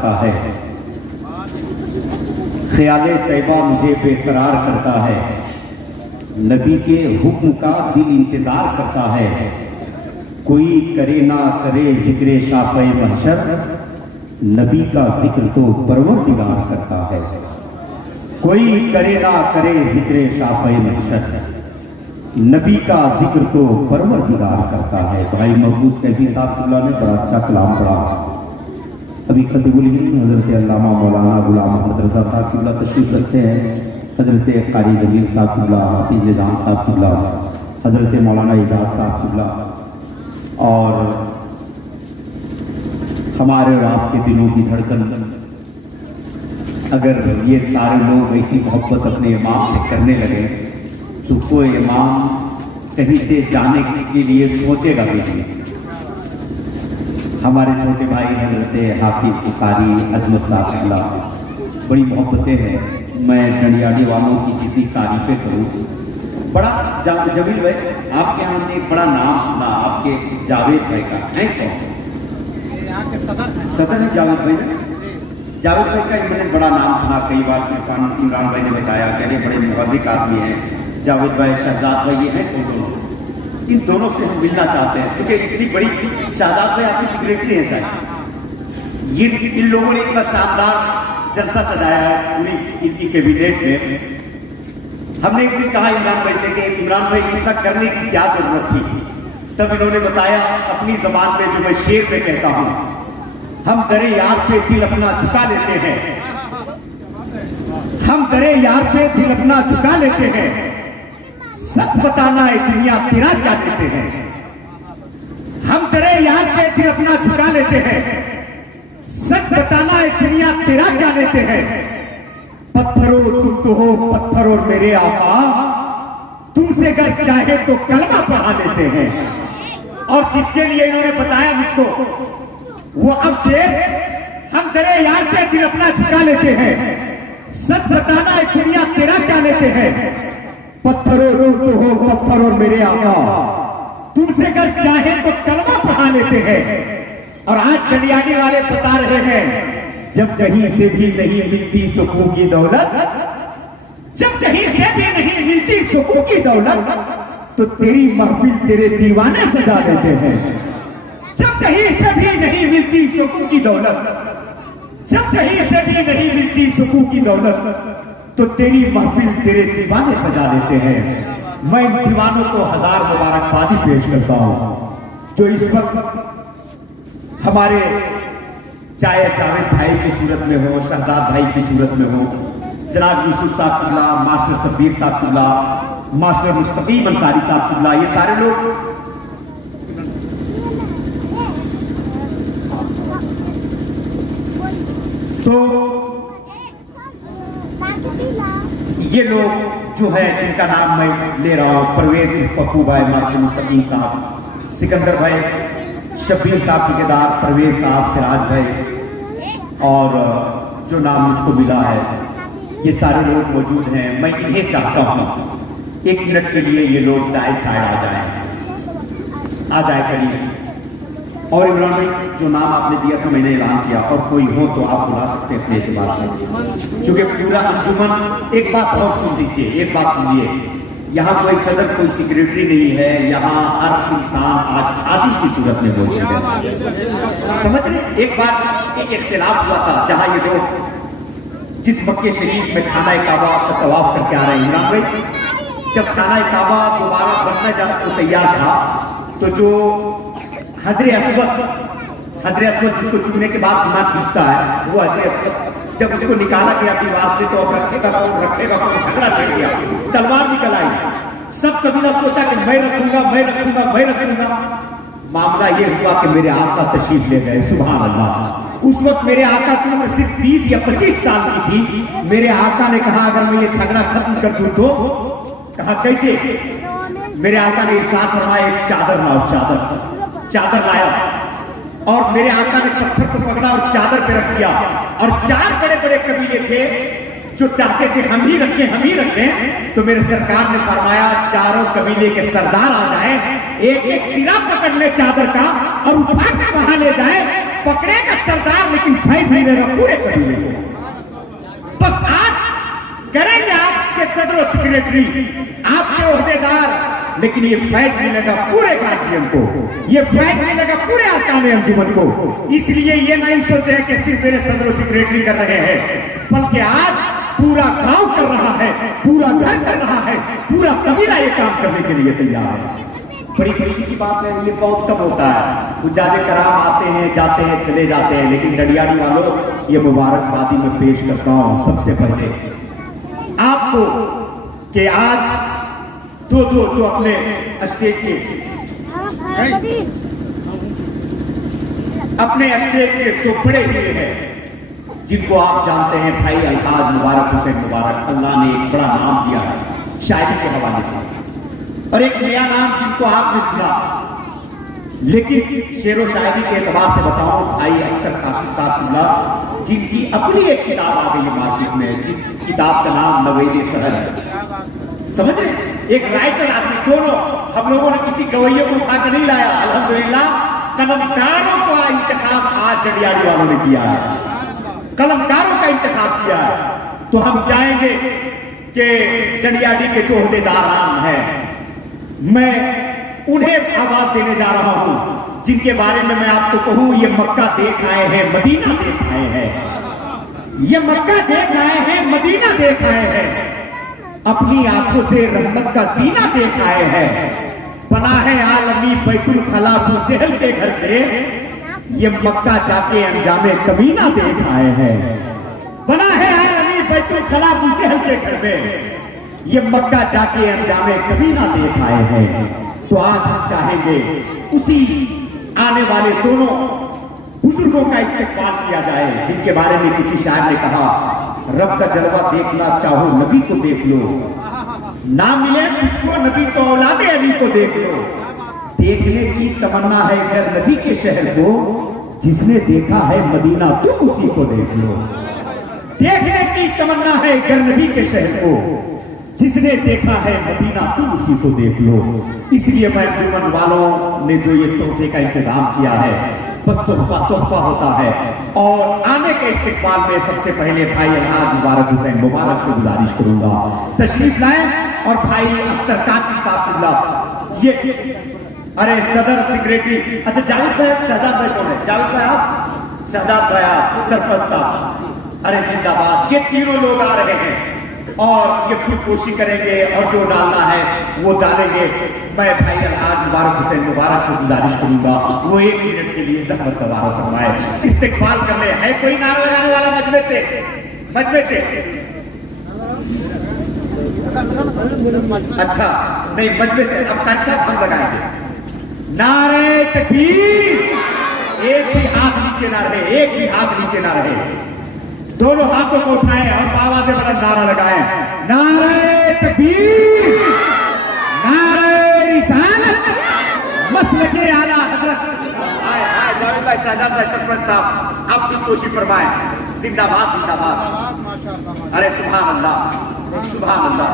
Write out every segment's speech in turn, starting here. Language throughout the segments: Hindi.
करता है, ख्याले तैबा मुझे बेकरार करता है, नबी के हुक्म का दिल इंतजार करता है। कोई करे ना करे जिक्र शाफ़े महशर, नबी का जिक्र तो परवरदिगार करता है। कोई करे ना करे जिक्र शाफ़े महशर, नबी का जिक्र तो परवरदिगार करता है। भाई महफूज कैफी साहब ने बड़ा अच्छा कलाम पढ़ा। अभी खतीबुल हिंद हज़रत अल्लामा मौलाना गुलाम अहमद रज़ा साहब किबला तशरीफ़ रखते हैं, हज़रत कारी जमील साहब किबला, हाफिज़ निज़ाम साहब किबला, हज़रत मौलाना एजाज साहब किबला, और हमारे और आपके दिलों की धड़कन, अगर ये सारे लोग ऐसी मोहब्बत अपने इमाम से करने लगे तो कोई इमाम कहीं से जाने के लिए सोचेगा भी नहीं। हमारे छोटे भाई हज़रत हाफिज़ कारी अजमत साहब किबला, बड़ी मोहब्बतें हैं। मैं डंडियाड़ी वालों की जितनी तारीफ़ें करूँ, बड़ा जमील भाई आपके यहाँ हमने एक बड़ा नाम सुना, आपके जावेद भाई का है कौन? सदर है जावेद भाई ने। जावेद भाई का मैंने बड़ा नाम सुना कई बार। इमरान भाई ने बताया कि अरे बड़े मुहर्रिक आदमी हैं जावेद भाई, शहजाद भाई, ये हैं तो दोनों। इन दोनों से हम मिलना चाहते हैं क्योंकि इतनी बड़ी, शहजाद भाई आपकी सेक्रेटरी हैं शायद। ये इन लोगों ने इतना शानदार जलसा सजाया है पूरी इनकी कैबिनेट में। हमने एक दिन कहा इमरान भाई से कि इमरान भाई इतना करने की क्या जरूरत थी, तब इन्होंने बताया अपनी जबान में, जो मैं शेर में कहता हूं, हम दरे यार पे दिल अपना झुका लेते हैं, हम दरे यार पे दिल अपना झुका लेते हैं, सच बताना है दुनिया तेरा क्या देते हैं। हम दरे यार पे दिल अपना झुका लेते हैं, सच बताना है दुनिया तेरा क्या लेते हैं। पत्थरों तुम तो हो पत्थर और मेरे आका, तुमसे अगर चाहे तो कलमा पढ़ा लेते हैं। और जिसके लिए इन्होंने बताया मुझको, वो अब शेर, हम दरे यार पे दिल अपना झुका लेते हैं, सच बताना है दुनिया तेरा क्या लेते हैं। पत्थरों तुम तो हो पत्थर और मेरे आका, तुमसे अगर चाहे तो कलमा पढ़ा लेते हैं। और आज डंडियाड़ी वाले बता रहे हैं, जब कहीं से भी नहीं मिलती सुकून की दौलत, जब कहीं से भी नहीं मिलती सुकून की दौलत, तो तेरी महफिल तेरे दीवाने सजा देते हैं। जब कहीं से भी नहीं मिलती सुकून की दौलत, जब कहीं से भी नहीं मिलती सुकून की दौलत, तो तेरी महफिल तेरे दीवाने सजा देते हैं। मैं इन दीवानों को हजार मुबारकबादी पेश करता हूं, जो इस वक्त हमारे चाहे जावेद भाई की सूरत में हो, शहजाद भाई की सूरत में हो, जनाब यूसुफ साहब किबला, मास्टर सब्बीर साहब किबला, मास्टर मुस्तकीम अंसारी साहब किबला, ये सारे लोग तो ये लोग जो है जिनका नाम मैं ले रहा हूं, परवेज पप्पू भाई, मास्टर मुस्तकीम साहब, सिकंदर भाई, शब्बीर साहब ठेकेदार, परवेज साहब, सिराज भाई, और जो नाम मुझको मिला है, ये सारे लोग मौजूद हैं। मैं इन्हें चाहता हूं एक मिनट के लिए ये लोग दाएं साइड आ जाए करिए। और इमरान भाई जो नाम आपने दिया था मैंने ऐलान किया, और कोई हो तो आप बुला सकते हैं अपने एतबार से, क्योंकि पूरा अंजुमन। एक बात और सुन लीजिए, एक बात सुनिए, यहाँ कोई सदर कोई सेक्रेटरी नहीं है, यहाँ हर इंसान आज खादी की सूरत में मौजूद है। समझ रहे? एक बार एक इख्तिलाफ हुआ था, जहाँ ये लोग जिस मक्के शरीफ में खाना काबा का तवाफ करके आ रहे हैं, इमरान भाई जब खाना काबा दोबारा बनना तो तैयार था, तो जो हजरे असवद जिसको चुनने के बाद दिमाग खींचता है, वो हजरे असवद जब उसको निकाला गया दीवार से, तो अब रखेगा कौन, झगड़ा छिड़ गया, तलवार निकल आई। सब कबीला सोचा कि मैं रखूंगा। मामला ये हुआ कि मेरे आका तशरीफ ले गए, सुभान अल्लाह। उस वक्त मेरे आका की उम्र सिर्फ 20 या 25 साल की थी। मेरे आका ने कहा अगर मैं ये झगड़ा खत्म कर दूं तो, कहा कैसे? मेरे आका ने इरशाद फरमाया एक चादर लाओ, चादर लाया, और मेरे आका ने पत्थर को पकड़ा और चादर पे रख दिया। और 4 बड़े बड़े कबीले थे जो चाहते थे हम ही रखें, तो मेरे सरकार ने फरमाया चारों कबीले के सरदार आ जाए, एक एक सिरा पकड़ ले चादर का और उठा कर वहां ले जाए, पकड़ेगा सरदार लेकिन फैज नहीं लेगा पूरे कबीले को। बस आज करेंगे आपके सदर सेक्रेटरी, आपके ओहदेदार, लेकिन ये फैज मिलेगा पूरे गार्जियन को, ये फैज मिलेगा पूरे अरकान अंजुमन को। इसलिए ये नहीं सोचे कि सिर्फ मेरे सदर सेक्रेटरी कर रहे हैं, बल्कि आज पूरा गांव कर रहा है, पूरा घर कर रहा है, पूरा कबीला ये काम करने के लिए तैयार है। बड़ी खुशी की बात है, ये बहुत कम होता है। उजाजे कराम आते हैं, जाते हैं, चले जाते हैं, लेकिन डडियाड़ी वालों ये मुबारकबादी में पेश करता हूं सबसे पहले आपको कि आज दो जो अपने स्टेज के तो बड़े हुए हैं, जिनको आप जानते हैं, भाई अल्हाज मुबारक हुसैन मुबारक। अल्लाह ने एक बड़ा नाम दिया है शायरी के हवाले से, और एक नया नाम जिनको आपने सुना, लेकिन शेरो शायरी के एतबार से बताऊं, भाई अख्तर काशिफ साहब जिनकी अपनी एक किताब आ गई है मार्केट में, जिस किताब का नाम नवेद सहर है। समझ रहे, एक राइटर आदमी, दोनों हम लोगों ने किसी गवैये को उठा के नहीं लाया, अल्हम्दुलिल्लाह कलमकारों का इंतखाब आज डडियाड़ी वालों ने किया है, कलमकारों का इंतखाब किया है। तो हम चाहेंगे कि डडियाड़ी के जो ओहदेदारान हैं, मैं उन्हें आवाज देने जा रहा हूं, जिनके बारे में मैं आपको कहूं, ये मक्का देख आए हैं, मदीना देख आए हैं, ये मक्का देख आए हैं, मदीना देख आए हैं, अपनी आंखों से रहमत का सीना देख आए हैं, बना है आलमी बैतुल खला अबू जहल के घर पे, ये मक्का जाके अंजामे कमीना देख आए हैं, बना है आलमी बैतुल खला अबू जहल के घर पे, ये मक्का जाके अंजामे कमीना देख आए हैं। तो आज हम चाहेंगे उसी आने वाले दोनों बुजुर्गों का इस्तेमाल किया जाए, जिनके बारे में किसी शायर ने कहा, रब का जलवा देखना चाहो नबी को देख लो, ना मिले तुझको नबी तो औलादे अली को देख लो, देखने की तमन्ना है घर नबी के शहर को, जिसने देखा है मदीना तुम उसी को देख लो, देखने की तमन्ना है घर नबी के शहर को, जिसने देखा है मदीना तुम उसी को देख लो। इसलिए मैं अंजुमन वालों ने जो ये तोहफे का इंतजाम किया है, बस तोहफा होता है। और आने के इस्तेमाल में सबसे पहले भाई अल्हाज मुबारक हुसैन मुबारक से गुजारिश करूंगा तशरीफ लाएं, और भाई अख्तर काशिफ साहब ये अरे सदर सेक्रेटरी, अच्छा जावेद भाई, शहजाद भाई कौन है? जावेद भाई आप, शहजाद भाई आप, सरपंच साहब, अरे जिंदाबाद। ये तीनों लोग आ रहे हैं और ये खुद कोशिश करेंगे और जो डालना है वो डालेंगे। मैं भाई अल्हाज मुबारक हुसैन मुबारक से गुजारिश करूंगा वो 1 मिनट के लिए ज़हमत का वारा फरमाए, इस्तेकबाल कर ले। है कोई नारा लगाने वाला मजमे से? अच्छा नहीं, मजमे से अब कारी साहब हम लगाएंगे। नारे तकबीर, एक भी हाथ नीचे ना रहे, एक भी हाथ नीचे ना रहे, दोनों हाथों को उठाएं और आवाज से बड़ा नारा लगाएं, नारे तकबीर, नारे रिसालत, मसलके आला हजरत। जावेद भाई, शहजाद भाई, सरपंच साहब आप भी कोशिश फरमाएं, जिंदाबाद जिंदाबाद। अरे सुभान अल्लाह, सुभान अल्लाह।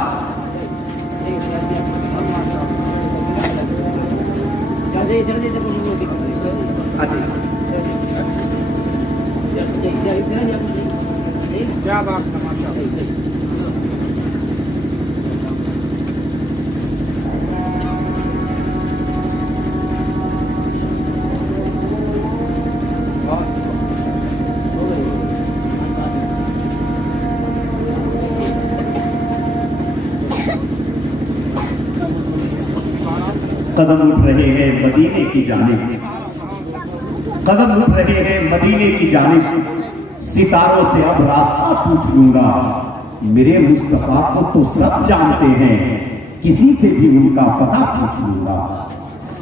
क्या बात कदम उठ रहे हैं मदीने की जानिब, कदम उठ रहे हैं मदीने की जानिब, सितारों से अब रास्ता पूछ लूंगा, मेरे मुस्तफा को तो सब जानते हैं, किसी से भी उनका पता पूछ लूंगा।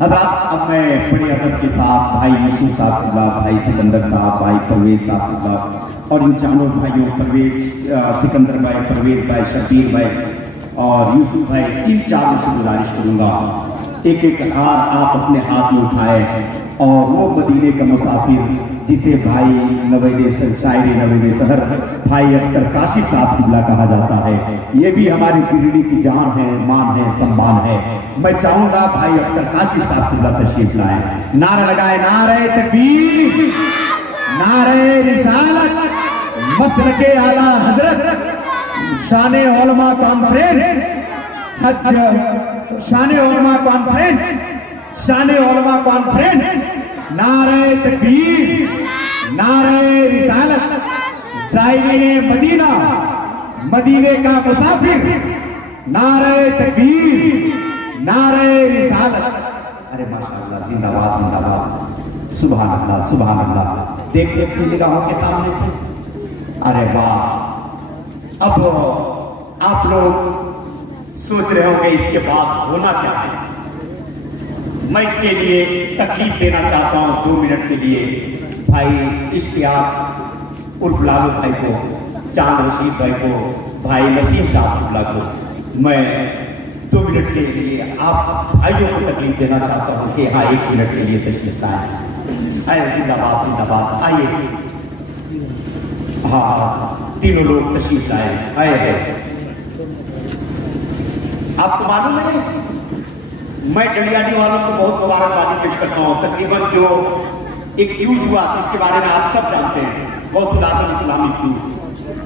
हज़रात, अब मैं बड़े अदब के साथ भाई यूसुफ साहब, भाई सिकंदर साहब, भाई परवेज साहब और इन चारों भाइयों, परवेज सिकंदर भाई, परवेज भाई, शबीर भाई और यूसुफ भाई, इन चारों से गुजारिश करूंगा एक एक हार आप अपने हाथ में उठाए और वो मदीने का मुसाफिर जिसे भाई नवेद शायर नवेद सहर भाई अख्तर काशिफ साहब किबला कहा जाता है, ये भी हमारी पीढ़ी की जान है, मान है, सम्मान है। मैं चाहूंगा भाई अख्तर काशिफ साहब किबला तशरीफ लाए, नारा लगाए, नारे तकबीर, नारे रिसालत, मसलके आला हजरत, शान उलमा कॉन्फ्रेंस, शान उलमा कॉन्फ्रेंस, शान उलमा कॉन्फ्रेंस, नारे तकबीर, नारे रिसालत, ज़ायरीने मदीना, मदीने का मुसाफिर, नारे तकबीर, नारे रिसालत। अरे माशाअल्लाह, जिंदाबाद जिंदाबाद, सुभान अल्लाह सुभान अल्लाह। देखिए अपनी निगाहों के सामने से, अरे वाह। अब आप लोग सोच रहे होंगे इसके बाद होना क्या है। मैं इसके लिए तकलीफ देना चाहता हूं 2 मिनट के लिए भाई इश्तियाक उर्फ लालू भाई को, चांद रशीद भाई को, भाई नसीम साहब को मैं 2 मिनट के लिए आप भाइयों को तकलीफ देना चाहता हूं कि हाँ 1 मिनट के लिए तशरीफ लाएं। आए जिंदाबाद जिंदाबाद, आइए। हाँ तीनों लोग तशरीफ लाए आए हैं। आपको मालूम है मैं डंडियाडी वालों को बहुत मुबारकबादी पेश करता हूँ। तकरीबन जो एक न्यूज हुआ जिसके बारे में आप सब जानते हैं, गौसुल आजम इस्लामी क्यूज,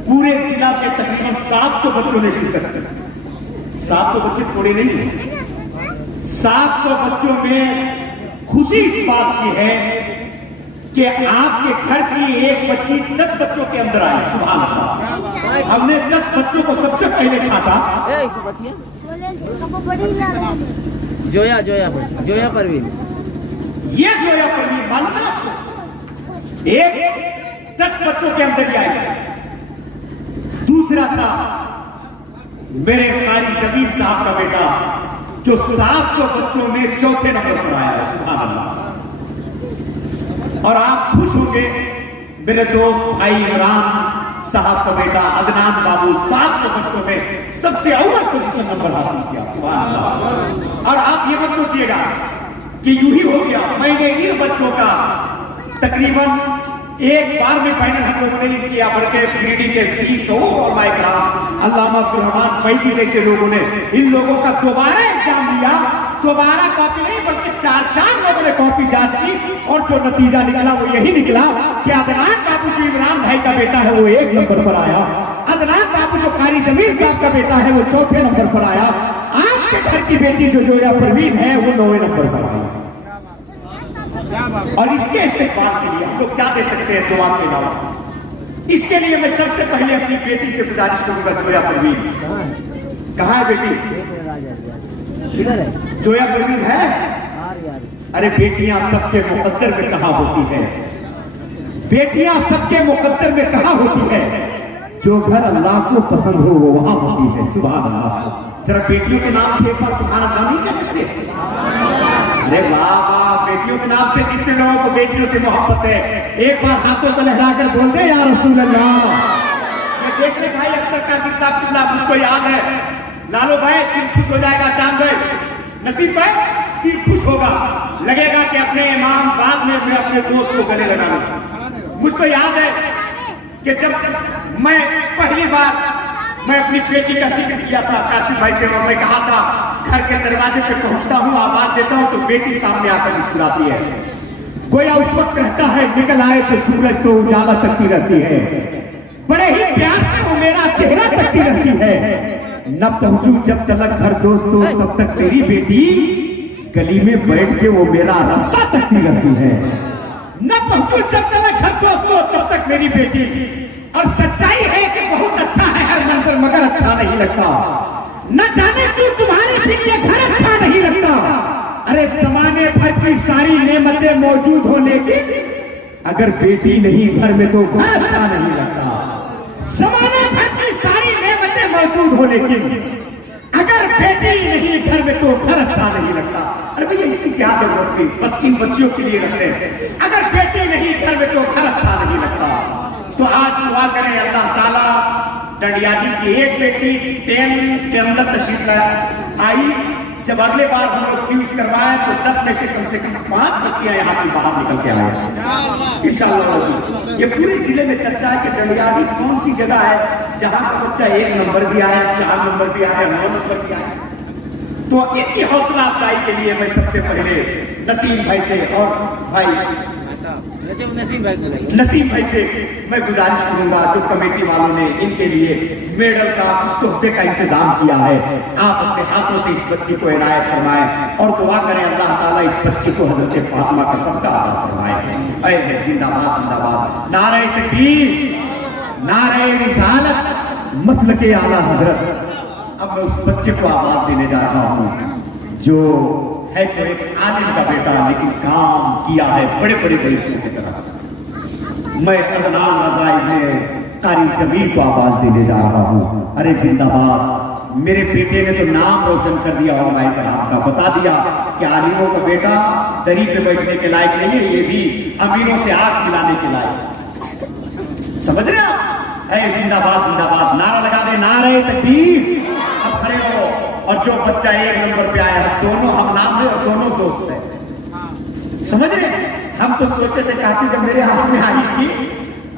पूरे जिला से तकरीबन 700 बच्चों ने शिरकत की। 700 बच्चे थोड़े नहीं है। 700 बच्चों में खुशी इस बात की है कि आपके घर की एक बच्ची 10 बच्चों के अंदर आई। सुभान अल्लाह। हमने 10 बच्चों को सबसे पहले छाटा। जोया जोया जोया परवीन, ये जोया परवीन मालूम है आपको, एक 10 बच्चों के अंदर ही आई। दूसरा था मेरे कारी जमीन साहब का बेटा जो 700 बच्चों में 4थे नंबर पर आया है। सुभान अल्लाह। और आप खुश होंगे, मेरे दोस्त भाई इमरान साहब का बेटा अदनान बाबू 700 बच्चों में सबसे अव्वल पोजीशन नंबर हासिल किया। सुभान अल्लाह। और आप ये मत सोचिएगा कि यूं ही हो गया। मैंने इन बच्चों का तकरीबन एक बार में फाइनल हम लोगों ने नहीं किया, बल्कि पीडी के चीफ शोर और माइकराम अल्लामा अब्दुल रहमान फैजी जैसे लोगों ने इन लोगों का दोबारा एग्जाम लिया। दोबारा कॉपी नहीं बल्कि 4 लोगों ने कॉपी जांच की और जो नतीजा निकला वो यही निकला कि अदनान बाबू जो इमरान भाई का बेटा है वो 1 नंबर पर आया। अदनान बाबू जो कारी जमीन साहब का बेटा है वो 4थे नंबर पर आया। आपके घर की बेटी जो जोया परवीन है वो 9वें नंबर पर आई। और इसके इस्तेमाल के लिए हम लोग क्या दे सकते हैं दुआ के अलावा? इसके लिए मैं सबसे पहले अपनी बेटी से गुजारिश करूंगा। जोया परवीन कहाँ है बेटी? जोया परवीन है? अरे बेटियां सबके मुकद्दर में कहाँ होती है? बेटियां सबके मुकद्दर में कहाँ होती है? जो घर अल्लाह को पसंद हो वो वहां होती है। सुभान अल्लाह। जरा बेटियों के नाम से एक बार सुभान अल्लाह नहीं कह सकते? अरे वाह वाह, बेटियों के नाम से जितने लोगों को बेटियों से मोहब्बत है एक बार हाथों को लहराकर बोल दे या रसूल अल्लाह। मैं देख रहे भाई अख्तर कासिम साहब कितना मुझको याद है। लालू भाई दिल खुश हो जाएगा, चांद भाई नसीब भाई दिल खुश होगा, लगेगा कि अपने इमाम बाद में मैं अपने दोस्त को गले लगा लूं। मुझको याद है कि जब मैं पहली बार मैं अपनी बेटी का जिक्र किया था काशिम भाई से और मैं कहा था घर के दरवाजे पे पहुंचता हूं, आवाज देता हूं तो बेटी सामने आकर मुस्कुराती है। गोया उस वक्त कहता है निकल आए तो सूरज तो उजाला तकती रहती है, बड़े ही प्यार से वो मेरा चेहरा तकती रहती है। न पहुंचू जब तलक घर दोस्तों तब तक तेरी बेटी गली में बैठ के वो मेरा रास्ता तकती रहती है। न पहुंचू जब तलक घर दोस्तों तब तक मेरी बेटी। और सच्चाई है कि बहुत अच्छा है हर मंजर मगर अच्छा नहीं लगता। न जाने क्यों तुम्हारे लिए घर अच्छा नहीं लगता। अरे जमाने भर की सारी नेमतें मौजूद हो लेकिन अगर बेटी नहीं घर में तो घर अच्छा नहीं लगता। जमाने भर की सारी नेमतें मौजूद हो लेकिन अगर बेटी नहीं घर में तो घर अच्छा नहीं लगता। अरे भैया इसकी क्या जरूरत थी? बस इन बच्चियों के लिए रखते हैं। अगर बेटी नहीं घर में तो घर अच्छा नहीं लगता। तो आज दुआ करें अल्लाह ताला डंडियादी की एक बेटी 10 के अंदर तशरीफ आई। जब अगले बार हम लोग क्यूज करवाए तो 10 में से कम 5 बच्चियां यहाँ की बाहर निकल के आए इंशाअल्लाह। ये पूरे जिले में चर्चा है कि डंडियादी कौन सी जगह है जहां का बच्चा 1 नंबर भी आया, 4 नंबर भी आया, 9 नंबर भी आया। तो इनकी हौसला अफजाई के लिए मैं सबसे पहले नसीम भाई से और भाई नसीम भाई को लाइए। नसीम भाई से मैं गुजारिश करूंगा, जो कमेटी वालों ने इनके लिए मेडल का, इस तोहफे का इंतजाम किया है, आप अपने हाथों से इस बच्ची को इनायत फरमाएं और दुआ करें अल्लाह ताला इस बच्ची को हजरत फातिमा का सदका अता फरमाए। ऐ जिंदाबाद जिंदाबाद, नारे तकबीर, नारे रिसालत, मसलके आला हजरत। अब मैं उस बच्चे को आवाज देने जा रहा हूँ जो है तो एक आदिल का बेटा, लेकिन काम किया है बड़े बड़े रईसों की तरह। मैं अदनान रजा इब्ने कारी जमील को आवाज देने जा रहा हूँ। अरे जिंदाबाद, मेरे बेटे ने तो नाम रोशन कर दिया और माई कराम का, बता दिया कि आलिमों का बेटा दरी पे बैठने के लायक नहीं है, ये भी अमीरों से आग खिलाने के लायक। समझ रहे आप? ऐ जिंदाबाद जिंदाबाद, नारा लगा दे, नारे तकबीर। अब खड़े हो, और जो बच्चा एक नंबर पे आया, दोनों हम नाम है और दोनों दोस्त है। समझ रहे? हम तो सोचे थे काफी, जब मेरे हाथ में आई थी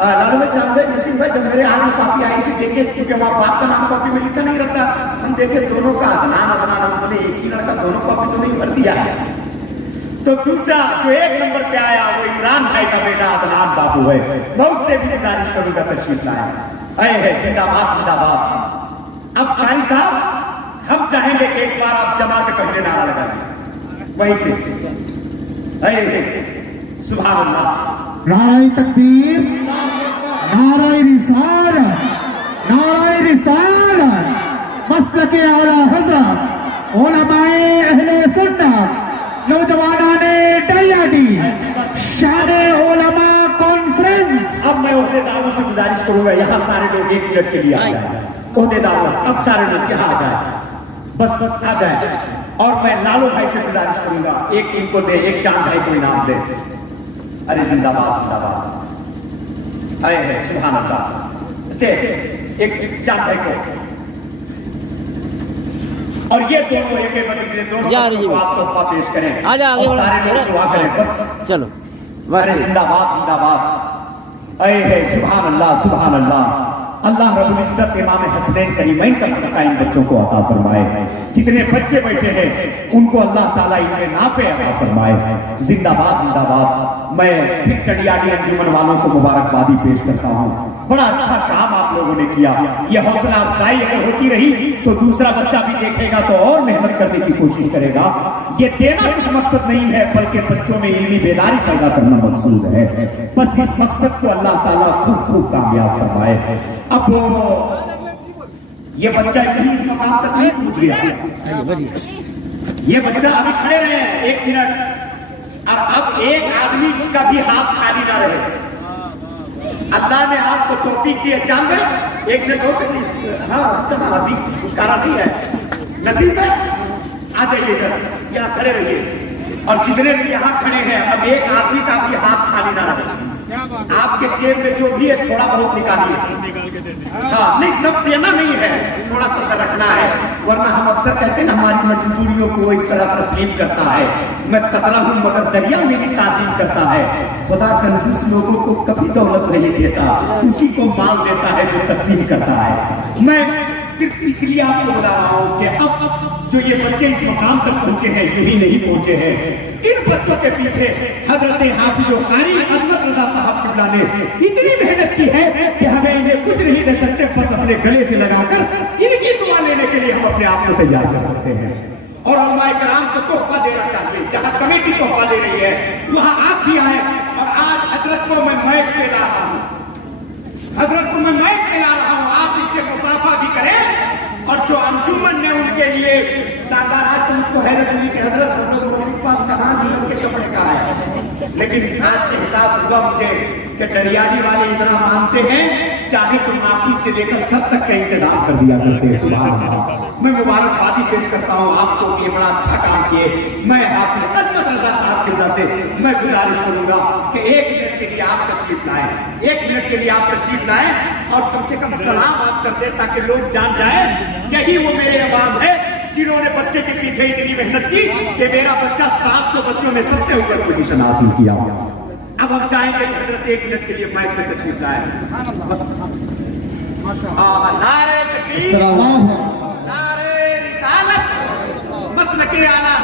लालू भाई, चांद भाई, नसीम भाई, जब मेरे हाथ में कॉपी आई थी, देखे क्योंकि वहां बाप का नाम कॉपी में लिखा नहीं रहता, हम देखे दोनों का अदनान अदनान, हम बोले एक ही लड़का, दोनों कॉपी तो नहीं भर दिया है। तो दूसरा जो एक नंबर पे आया वो इमरान भाई का बेटा अदनान बाबू है। बहुत से भी गुजारिश करूंगा तशरीफ लाए। अय है जिंदाबाद जिंदाबाद। अब कारी साहब, हम चाहेंगे कि एक बार आप जमा के पहले नारा लगाएं वहीं से। अय सुभान अल्लाह, नाराए तकबीर, नाराए रिसालत, नाराए रिसालत, मसलके आला हज़रत, उलमाए अहले सुन्नत, नौजवानाने डैयाडी, शाने उलमा कॉन्फ्रेंस। अब मैं ओहदेदारों से गुजारिश करूंगा, यहाँ सारे लोग 1 मिनट के लिए आ जाए। ओहदेदारों, अब सारे लोग यहाँ आ जाए, बस बस आ जाए। और मैं लालू भाई से गुजारिश करूंगा, एक इनको दे, एक चांद भाई को इनाम दे। अरे जिंदाबाद जिंदाबाद, आए है सुभान अल्लाह, दे एक चांद भाई को। और ये दोनों एक दोनों को आप तोहफा पेश करें, आजा आगे और सारे लोग दुआ करें बस। चलो, अरे जिंदाबाद जिंदाबाद, आए है सुभान अल्लाह सुभान अल्लाह। अल्लाह रब्बुल इज्जत इमाम हसनैन करीमैन का सदका इन बच्चों को अता फरमाए। जितने बच्चे बैठे हैं उनको अल्लाह ताला इनके नाफे अता फरमाए। जिंदाबाद जिंदाबाद। मैं फिर टडियाडी अंजुमन वालों को मुबारकबादी पेश करता हूँ। बड़ा अच्छा काम आप लोगों ने किया। ये हौसला अफजाई अगर होती रही तो दूसरा बच्चा भी देखेगा तो और मेहनत करने की कोशिश करेगा। ये देना कुछ मकसद नहीं है, बल्कि बच्चों में इल्मी बेदारी पैदा करना मकसूद है। बस इस मकसद को अल्लाह ताला खूब खूब कामयाब फरमाए। अब ये बच्चा इस मकाम तक नहीं पहुंच गया, ये बच्चा अभी खड़े रहे हैं 1 मिनट, और अब एक आदमी का भी हाथ खाली ना रहे। अल्लाह ने आपको तौफीक दी है। चांद 1 मिनट हो तकलीफ, हाँ अभी छुटकारा नहीं है। नसीब है, आ जाइए इधर, यहाँ खड़े रहिए। और जितने भी यहाँ खड़े हैं, अब एक आदमी का भी हाथ खाली ना रहे। आपके जेब में जो भी है थोड़ा बहुत निकालिए। हाँ, नहीं सब देना नहीं है, थोड़ा सा रखना है, वरना हम अक्सर कहते हैं ना हमारी मजबूरियों को इस तरह तस्लीम करता है। मैं कतरा हूँ मगर दरिया मेरी ताज़ीम करता है। खुदा कंजूस लोगों को कभी दौलत नहीं देता, उसी को माल देता है जो तकसीम करता है। मैं सिर्फ इसलिए आपको बता रहा हूँ कि अब जो ये बच्चे इस मुकाम तक पहुंचे हैं, यही नहीं पहुंचे हैं। इन बच्चों के पीछे हजरत हाफिज कारी अजमत रजा साहब किबला ने इतनी मेहनत की है कि हमें इन्हें कुछ नहीं दे सकते, बस अपने गले से लगाकर इनकी दुआ लेने के लिए हम अपने आप को तैयार कर सकते हैं। और उलमाए कराम को तोहफा देना चाहते हैं। जहाँ कमेटी तोहफा दे रही है वहां आप भी आए। और आज हजरत को मैं मैक पे ला रहा हूँ, हजरत को मैं मैक पे ला रहा हूँ। आप इससे मुसाफा भी करें। और जो अंजुमन ने उनके लिए शानदार, आज तो मुझको हैरत हुई कि हजरत हम लोग के पास कहाँ जीवन के कपड़े का है, लेकिन आज के हिसाब से हुआ मुझे कि डरियाडी वाले इतना मानते हैं, चाहे तो नापी से लेकर सर तक का इंतजाम कर दिया करते हैं। सुभान अल्लाह। मैं मुबारकबादी पेश करता हूँ आपको कि बड़ा अच्छा काम किए। मैं आपने अजमत रजा साहब की वजह से मैं गुजारिश करूंगा कि 1 मिनट के लिए आप तशरीफ लाएं, 1 मिनट के लिए आप तशरीफ लाएं और कम से कम सलाम आप कर दें, ताकि लोग जान जाए यही वो मेरे अवाम है जिन्होंने बच्चे के पीछे इतनी मेहनत की कि मेरा बच्चा 700 बच्चों में सबसे ऊपर पोजीशन हासिल किया। अब हम चाहेंगे कि हजरत 1 मिनट के लिए माइक में तशरीफ लाएं। बस नारे तकबीर, नारे रिसालत, मसलके आला।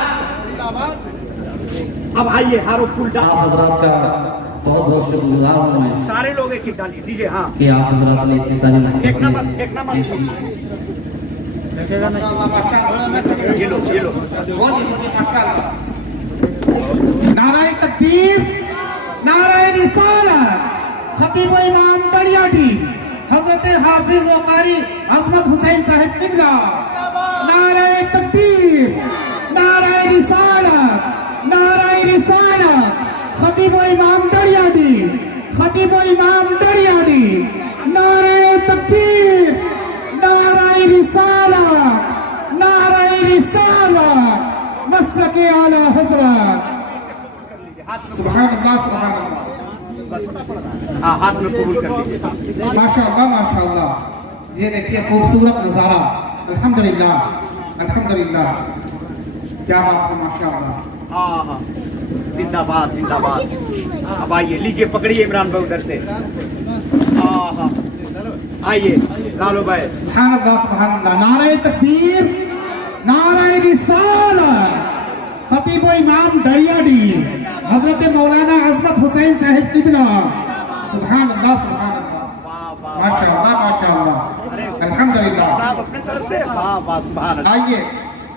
अब आइए हारो फुल हजरात का बहुत बहुत शुक्रगुजार हूँ मैं सारे लोग एक एक डालिए दीजिए। हाँ, कि आप हजरात ने इतनी सारी फेंकना मत, फेंकना मत। ये लो, ये लो। नाराए तकबीर, नाराए रिसालत, खतीब व इमाम दरियाडी हजरत हाफिज व कारी अजमत हुसैन साहिब किबला। नाराए तकबीर, नाराए रिसालत, नाराए रिसालत, खतीब व इमाम दरियाडी, खतीब व इमाम दरियाडी। नाराए तकबीर, नाराए रिसालत, नाराए रिसालत, मसलक आला हजरत। सुभान अल्लाह, सुभान अल्लाह। हाँ, हाथ में कबूल कर लीजिए। माशाअल्लाह, माशाअल्लाह। ये देखिए खूबसूरत नजारा। अल्हम्दुलिल्लाह, अल्हम्दुलिल्लाह, क्या बात है, माशाअल्लाह। हाँ हाँ, जिंदाबाद जिंदाबाद। अब आइए, लीजिए, पकड़िए इमरान भाई उधर से। हाँ हाँ, आइए लालू भाई। सुभान अल्लाह, सुभान अल्लाह। नारे तकबीर, नारे रिसालत, खतीब व इमाम दरियाडी हजरत मौलाना अजमत हुसैन साहिब किबला। सुभान अल्लाह, सुभान अल्लाह, माशाअल्लाह, माशाअल्लाह, अल्हम्दुलिल्लाह। साहब अपने तरफ से वाह वाह, सुभान अल्लाह। आइए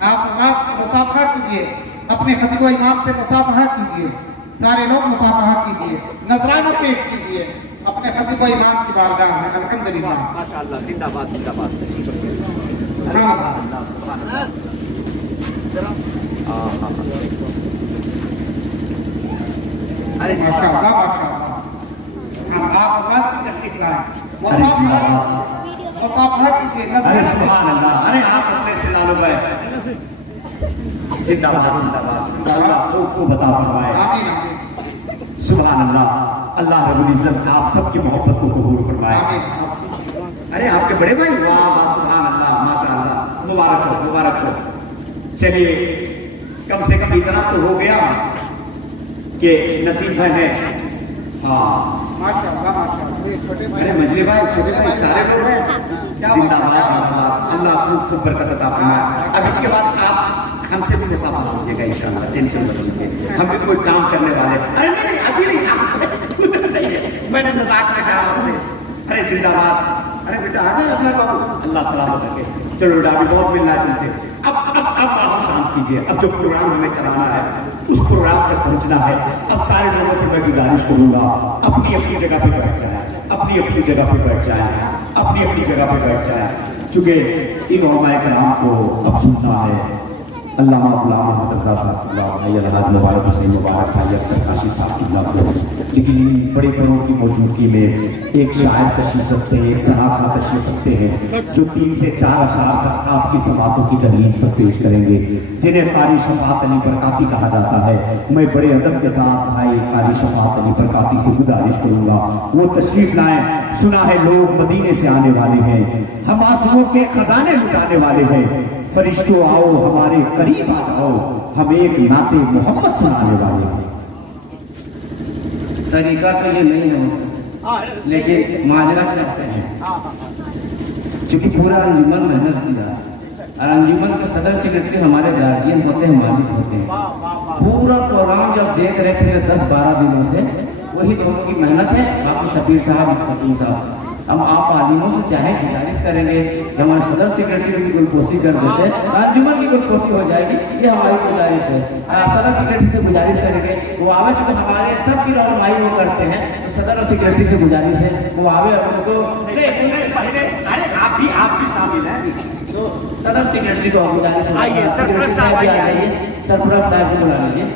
आप हजरात मुसाफहा कीजिए, अपने खतीब व इमाम से मुसाफहा कीजिए, सारे लोग मुसाफहा कीजिए, नजराना पेश कीजिए अपने खतीब व इमाम की बारगाह में। अल्हम्दुलिल्लाह, माशाअल्लाह, जिंदाबाद जिंदाबाद। सुभान अल्लाह। अरे माशाअल्लाह, माशाअल्लाह। आप हजरात की तशरीफ लाएं, मुसाफहा कीजिए, अरे नजराना सुभान अल्लाह। अरे आप अपने से लालू भाई। जिंदाबाद जिंदाबाद जिंदाबाद। को बता फरमाए। आमीन, आमीन, सुभान अल्लाह। अल्लाह रब्बुल इज्जत आप सबकी मोहब्बत को कबूल फरमाए। आमीन। अरे आपके बड़े भाई, वाह वाह, सुभान अल्लाह, माशाअल्लाह, मुबारक हो, मुबारक हो। चलिए, कम से कम इतना तो हो गया कि नसीब है। हाँ, माशाअल्लाह, माशाअल्लाह। ये छोटे भाई, अरे मजली भाई, छोटे भाई, सारे लोग हैं। जिंदाबाद जिंदाबाद। अल्लाह खूब खूब बरकत अता फरमाए। अब इसके बाद आप हमसे भी मुसाफा कीजिएगा इंशाअल्लाह, टेंशन मत लीजिए। हम भी कोई काम करने वाले। अरे नहीं नहीं, अभी नहीं, मैंने मजाक में कहा आपसे। अरे जिंदाबाद। अरे बेटा आ गए अगला बाबू, अल्लाह सलामत रखे। चलो बेटा, अभी बहुत मिलना है तुमसे। अब आप शांत कीजिए। अब जो प्रोग्राम हमें चलाना है, उस प्रोग्राम तक पहुंचना है। अब सारे लोगों से मैं गुजारिश करूंगा, अपनी अपनी जगह पे बैठ जाए, अपनी अपनी जगह पे बैठ जाए, अपनी अपनी जगह पे बैठ जाए। चूंकि इन उलमाए कलाम को अब सुनना है। अल्लामा गुलाम मोहम्मद रज़ा साहब भाई, अलहाज मुबारक हुसैन मुबारक भाई, अख्तर काशिफ साहब को। लेकिन बड़े बड़ों की मौजूदगी में एक शायर तशरीफ रखते हैं, एक सनाखा तशरीफ रखते हैं, जो 3 से 4 अशआर तक आपकी समातों की दहलीज पर पेश करेंगे, जिन्हें कारी शफात अली बरकाती कहा जाता है। मैं बड़े अदब के साथ भाई कारी शफात अली बरकाती से गुजारिश करूंगा, वो तशरीफ लाएं। सुना है लोग मदीने से आने वाले हैं, हम आंसुओं के खजाने लुटाने वाले हैं। फरिश्तों आओ हमारे करीब आ जाओ, हम एक नाते मोहम्मद सुनाने वाले हैं। तरीका तो ये नहीं है, लेकिन माजरा चाहते हैं, क्योंकि पूरा अंजुमन मेहनत किया और अंजुमन के सदर सेक्रेटरी हमारे गार्जियन होते हैं, मालिक होते हैं। पूरा प्रोग्राम जब देख रहे थे 10-12 दिनों से, वही दोनों की मेहनत है। बाकी शबीर साहब, खतीब साहब, हम आप आलिमों से चाहे गुजारिश करेंगे कि हमारे सदर सेक्रेटरी की गुलपोशी कर देते हैं, अंजुमन की गुलपोशी हो जाएगी। ये हमारी गुजारिश है। सदर सेक्रेटरी से गुजारिश करेंगे वो आवे, चूंकि हमारे सबकी रहनुमाई वो करते हैं, तो सदर और सेक्रेटरी से गुजारिश है वो आवे। उनको पहले अरे आप भी शामिल हैं। तो सदर सेक्रेटरी को गुजारिश है, आइए, सरपरस्त साहब आ जाइए, सरपरस्त साहब को बुला लीजिए।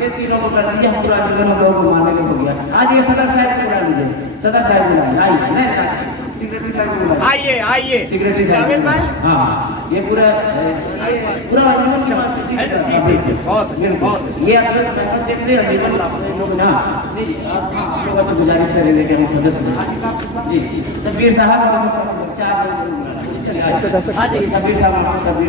ये तीनों को कर दीजिए, हम पूरा जीवन लोगों को मारने को हो गया। आज ये सदर साहब को बुला लीजिए, सदर साहब बुलाइए, आइए, नहीं सेक्रेटरी साहब को बुलाइए, आइए आइए सेक्रेटरी साहब भाई। हाँ, ये पूरा अंजुमन जी बहुत ये आप लोग देख रहे हैं, लोग ना आप लोगों से गुजारिश करेंगे कि हम सदस्य जी शबीर साहब आ जाइए, शबीर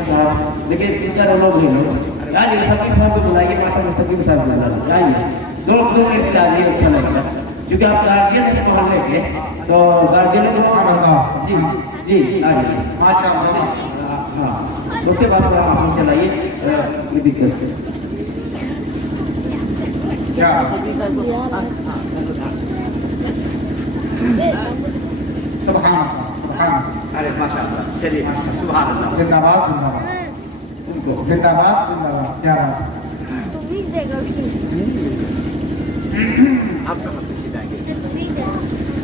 साहब, देखिए 3-4 लोग हैं लोग, आ जाइए, शबीर साहब को बुलाइए, माता मुस्तकीम साहब को बुलाइए, आइए, 2 मिनट आ जाइए, अच्छा लगेगा। क्योंकि आप गार्जियन है मोहल्ले के, तो गार्जियन को जी जी आ जाइए, माशाअल्लाह। हाँ, उसके बाद आप चलाइए, कोई दिक्कत क्या सुभान अल्लाह, सुभान अल्लाह। अरे माशाअल्लाह, चलिए सुभान अल्लाह। जिंदाबाद जिंदाबाद उनको जिंदाबाद जिंदाबाद, क्या बात। आपका